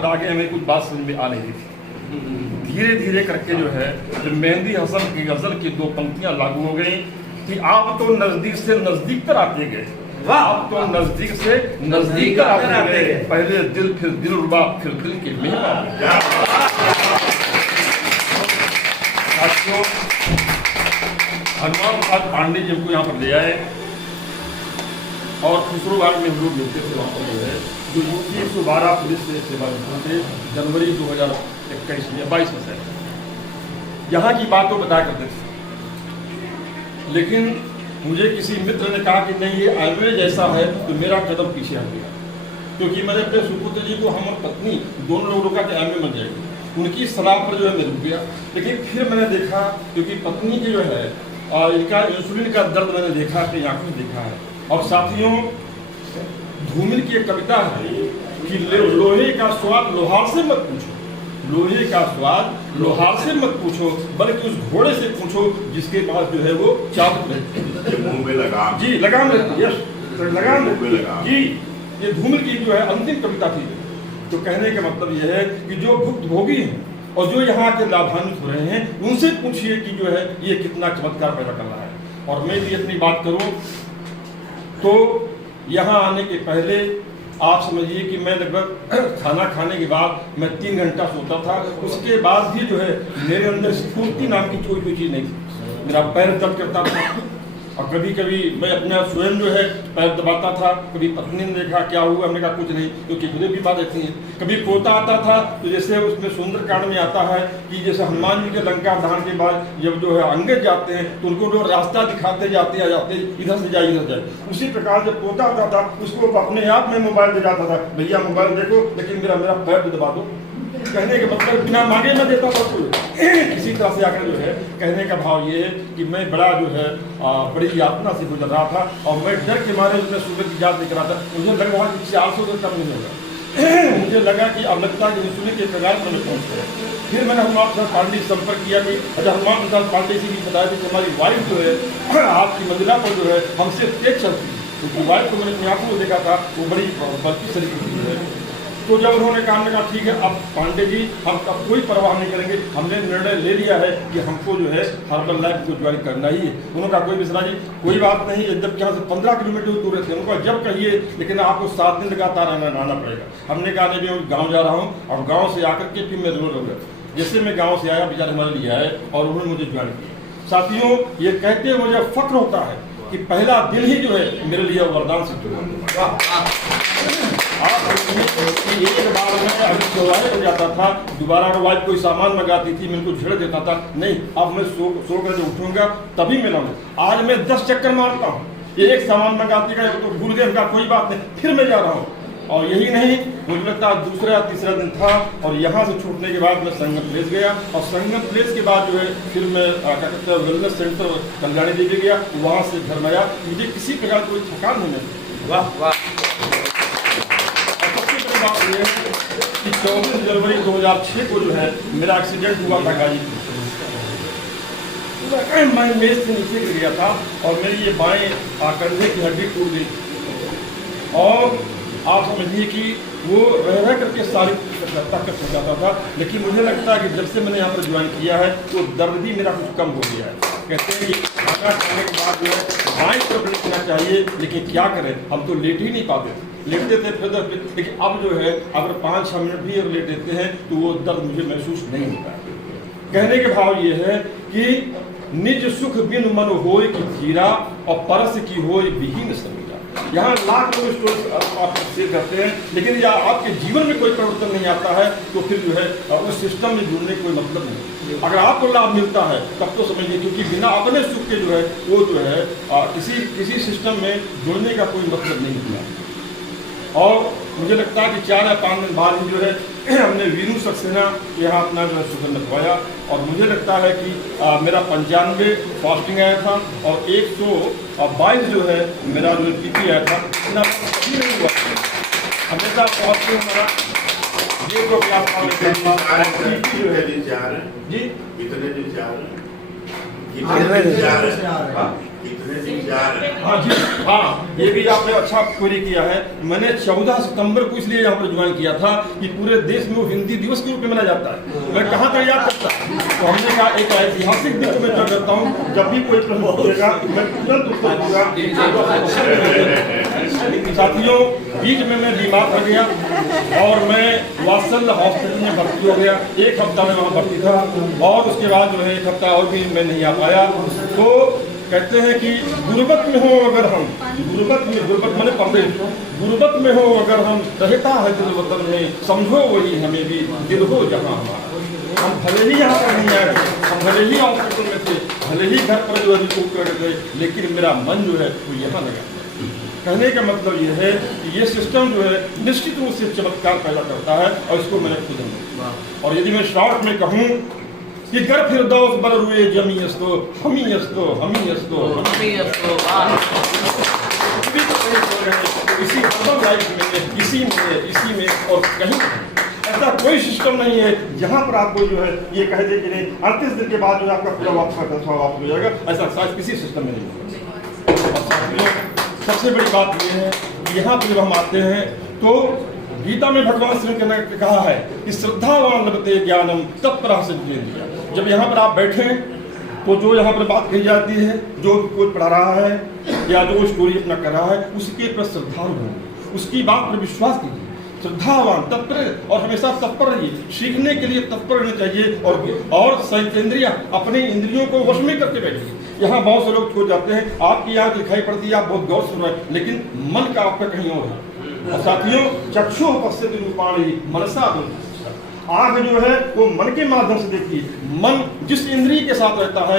पर आगे हमें कुछ बात समझ में आ नहीं रही थी। धीरे धीरे करके जो है मेहंदी हसन की गजल की 2 पंक्तियां लागू हो गई कि आप तो नजदीक से नजदीक तर आते गए, आप तो नजदीक से नजदीक तर आते गए, पहले दिल फिर दिलरुबा फिर दिल के मेहमान। साथियों, हनुमान प्रसाद पांडे जी हमको यहाँ पर ले आए और खुसरोबाग में हम लोग मिलते थे। वहाँ पर जो है जो यूपी 112 पुलिस से सेवा थे जनवरी 2021 में 22 में से यहाँ की बात तो बताया करते थे, लेकिन मुझे किसी मित्र ने कहा कि नहीं ये आयुर्वेद जैसा है, तो मेरा कदम पीछे हट गया, क्योंकि मैंने अपने सुपुत्र जी को हम और पत्नी दोनों लोग रोका कि आयुर्वेद बन जाएगी, उनकी सलाह पर जो है मैं रुक गया। लेकिन फिर मैंने देखा, क्योंकि पत्नी की जो है इनका इंसुलिन का दर्द मैंने देखा, अपनी आंखों में देखा है। और साथियों, धूमिल की एक कविता है कि लोहे का स्वाद लोहार से मत पूछो, लोहे का स्वाद लोहार से मत पूछो, बल्कि उस घोड़े से पूछो जिसके पास जो है वो चाबुक रहती है, मुंह में लगाम, जी लगाम रहती है, लगाम रहती है जी। ये धूमिल की जो है अंतिम कविता थी। तो कहने का मतलब यह है कि जो भुक्तभोगी हैं और जो यहाँ के लाभान्वित हो रहे हैं, उनसे पूछिए कि जो है ये कितना चमत्कार पैदा कर रहा है। और मैं भी अपनी बात करूँ तो यहाँ आने के पहले आप समझिए कि मैं लगभग खाना खाने के बाद मैं 3 घंटा सोता था। उसके बाद भी जो है मेरे अंदर स्फूर्ति नाम की कोई चीज़ नहीं थी। मेरा पैर दर्द करता था और कभी कभी मैं अपना स्वयं जो है पैर दबाता था। कभी पत्नी ने देखा क्या हुआ, हमने कहा कुछ नहीं, क्योंकि खुद भी बात ऐसी है। कभी पोता आता था तो जैसे उसमें सुंदरकांड में आता है कि जैसे हनुमान जी के लंका दहन के बाद जब जो है अंगद जाते हैं तो उनको जो रास्ता दिखाते जाते इधर से जाए इधर जाए, उसी प्रकार जब पोता आता था उसको अपने आप में मोबाइल दे जाता था, भैया मोबाइल देखो लेकिन मेरा पैर भी दबा दो। कहने का मतलब बिना मांगे मैं देता था। किसी तरह से आकर जो है कहने का भाव ये है कि मैं बड़ा जो है बड़ी यातना से गुजर रहा था और मैं डर के मारे उसमें सुबह की जाँच निकला था। मुझे लग रहा कि 400 से कम नहीं होगा। मुझे लगा कि अब लगता है कि इंसुलिन के प्रकार पर मैं पहुँच गया। फिर मैंने हनुमान प्रसाद पांडे से संपर्क किया कि अच्छा हनुमान प्रसाद पांडे जी भी बताया कि हमारी वाइफ जो है आपकी मंजिला पर जो है हमसे तेज चलती है, क्योंकि वाइफ को मैंने अपनी आंखों को देखा था, वो बड़ी बल्कि शरीर की है। तो जब उन्होंने कहा ठीक है अब पांडे जी हम अब कोई परवाह नहीं करेंगे, हमने निर्णय ले लिया है कि हमको जो है हर्बल लाइफ को ज्वाइन करना ही है। उन्होंने कहा कोई मिश्रा जी कोई बात नहीं, जब यहाँ से 15 किलोमीटर दूर रहते हैं, उनको जब कहिए, लेकिन आपको 7 दिन लगातार आना पड़ेगा। हमने कहा नहीं मैं गाँव जा रहा हूँ और गाँव से आकर के फिर मैं जरूर होगा। जैसे मैं गाँव से आया, बेचारे हमारे लिए आए और उन्होंने मुझे ज्वाइन किया। साथियों, ये कहते हुए मुझे फख्र होता है कि पहला दिन ही जो है मेरे लिए वरदान सिद्ध हुआ। आप एक बार में अभी चौराहे हो जाता था, दोबारा अगर वाइफ कोई सामान मंगाती थी मैं उनको झेड़ देता था, नहीं अब मैं सो कर जो उठूंगा तभी मिलाऊंगा। आज मैं 10 चक्कर मारता हूँ, एक सामान मंगाती का तो भूल गए, कोई बात नहीं, फिर मैं जा रहा हूँ। और यही नहीं, मुझे लगता है दूसरा या तीसरा दिन था और यहाँ से छूटने के बाद मैं संगम प्लेस गया और संगम प्लेस के बाद जो है फिर मैं क्या कहते हैं वेलनेस सेंटर कल्याणी देवी गया, वहाँ से घर में आया। मुझे किसी प्रकार कोई थकान नहीं मिली। वाह वाह। और सबसे बड़ी बात यह है कि 24 जनवरी 2006 को जो है मेरा एक्सीडेंट हुआ था गाजीपुर। मैं मेज से नीचे गिर गया था और मेरी ये बाएं कंधे की हड्डी टूट गई और आप समझिए कि वो रह करके सारी ताकत हो जाता था। लेकिन मुझे लगता है कि जब से मैंने यहाँ पर ज्वाइन किया है तो दर्द भी मेरा कुछ कम हो गया है। कहते हैं कि खाना खाने के बाद जो है बाएं तरफ लेटना चाहिए, लेकिन क्या करें हम तो लेट ही नहीं पाते थे, लेटते थे फिर लेकिन अब जो है अगर 5-6 मिनट भी अगर लेट देते हैं तो वो दर्द मुझे महसूस नहीं होता है। कहने के भाव ये है कि निज सुख बिन मन होय की धीरा और परस की होय विहीन समीरा। यहाँ लाख लोग स्टोरी आप शेयर करते हैं, लेकिन या आपके जीवन में कोई परिवर्तन नहीं आता है तो फिर जो है उस सिस्टम में जुड़ने कोई मतलब नहीं। अगर आपको लाभ मिलता है तब तो समझिए, क्योंकि बिना अपने सुख के जो है वो जो है किसी सिस्टम में जुड़ने का कोई मतलब नहीं होता। और मुझे लगता है कि 4 या 5 दिन बाद ही जो है हमने वीरू सक्सेना यहाँ अपना जो है सुगंध रखवाया और मुझे लगता है कि मेरा 95 फास्टिंग आया था और 122 जो है मेरा जो पीपी आया था। इतना कभी नहीं हुआ हमेशा फास्टिंग हमारा ये तो क्या जो है दिन से आ रहे हैं जी, कितने दिन से आ रहे हैं, कितने दिन से आ रहे हैं, कितने दिन से हाँ जी, हाँ, ये भी आपने अच्छा क्वेरी किया है। मैंने 14 सितंबर को इसलिए यहाँ पर ज्वाइन किया था कि पूरे देश में वो हिंदी दिवस के रूप में मनाया जाता है। मैं कहाँ तक याद करता, तो हमने कहा एक ऐतिहासिक दिन को मैं चर्चा करता हूँ, जब भी कोई प्रश्न पूछेगा मैं तुरंत उत्तर दूंगा। साथियों, बीच में मैं बीमार पड़ गया और मैं वात्सल्य हॉस्पिटल में भर्ती हो गया। 1 हफ्ता में वहाँ भर्ती था और उसके बाद जो है 1 हफ्ता और भी मैं नहीं आ पाया। तो कहते हैं कि गुर्बत में हो अगर हम, गुर्बत मैंने परदेश, गुर्बत में हो अगर हम, रहता है दिल वतन में, समझो वही हमें भी दिल हो जहाँ हमारा। हम भले ही यहाँ पर नहीं आए, हम भले ही हॉस्पिटल में थे, भले ही घर पर जो है रिपोर्ट कर थे, लेकिन मेरा मन जो है वो यहाँ लगा। कहने का मतलब ये है कि ये सिस्टम जो है निश्चित रूप से चमत्कार पैदा करता है और इसको मैंने खुद अनुभव। और यदि मैं शॉर्ट में कहूँ कि घर फिरदौस बर रुए जमीयस्तो हमीयस्तो हमीयस्तो इसी लाइफ में, इसी में और कहीं ऐसा कोई सिस्टम नहीं है जहाँ पर आपको जो है ये कह दे कि नहीं 38 दिन के बाद जो है आपका पूरा वापस हो जाएगा। ऐसा शायद किसी सिस्टम में नहीं होगा। सबसे बड़ी बात यह है कि यहाँ पर जब हम आते हैं तो गीता में भगवान श्री कृष्ण ने कहा है कि श्रद्धावान लभते ज्ञानम तत्परः सिद्ध्येति। जब यहाँ पर आप बैठे तो जो यहाँ पर बात कही जाती है, जो कोई पढ़ा रहा है या जो स्टोरी अपना कर रहा है, उसके पर श्रद्धालु होंगे, उसकी बात पर विश्वास कीजिए, श्रद्धावान तत्पर और हमेशा तत्पर रहिए, सीखने के लिए तत्पर रहना चाहिए और संकेंद्रिया अपने इंद्रियों को वश में करके बैठिए। यहाँ बहुत से लोग छोड़ जाते हैं, आपकी आँख दिखाई पड़ती है, आप बहुत गौर सुन रहे हैं, लेकिन मन का आपका कहीं और है। और साथियों, चक्षु पश्यति रूपाणि मनसा, आँख जो है वो मन के माध्यम से देखिए। मन जिस इंद्रिय के साथ रहता है